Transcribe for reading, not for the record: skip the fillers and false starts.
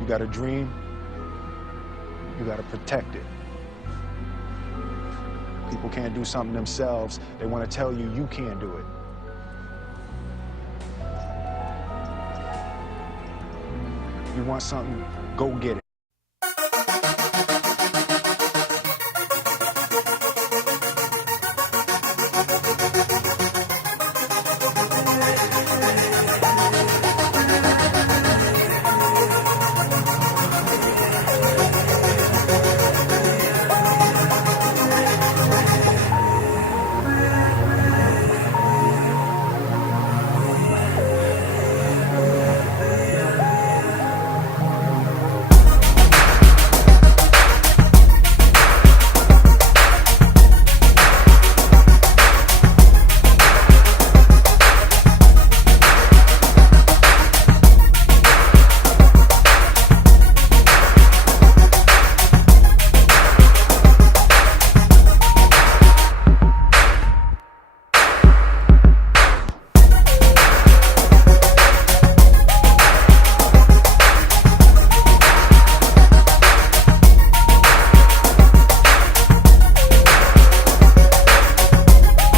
You got a dream, you got to protect it. People can't do something themselves. They want to tell you you can't do it. You want something, go get it.